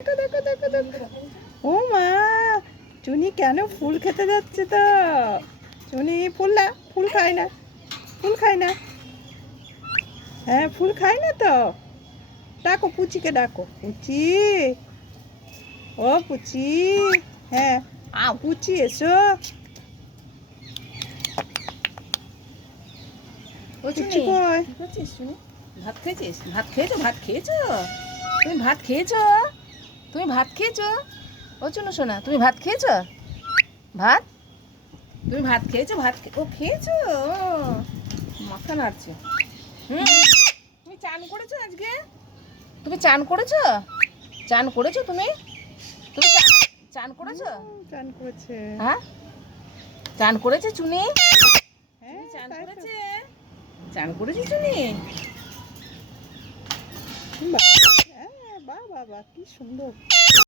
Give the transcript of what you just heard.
দেখো দেখো দেখো দেখো। ও মা চুনি কেন ফুল খেতে যাচ্ছে তো? চুনি ফুল না ফুল খায় না ফুল খায় না। হ্যাঁ ফুল খায় না তো? ডাকো পুচিকে ডাকো। পুচি ও পুচি হ্যাঁ আ পুচি এসো। পুচি কই? ভাত খেয়েছিস? ভাত খেয়েছো? ভাত খেয়েছো? তুমি ভাত খেয়েছো? তুমি ভাত খেয়েছো? ও চুনু সোনা তুমি ভাত খেয়েছো? ভাত? তুমি ভাত খেয়েছো? ভাত ও খেয়েছো? মাথা নাড়ছে। হুম। তুমি চান করেছ আজকে? তুমি চান করেছ? চান করেছ তুমি? তুমি চান- চান করেছ? চান করেছে। হ্যাঁ? চান করেছে চুনি? হ্যাঁ চান করেছে? চান করেছে চুনি? বাহ কি সুন্দর।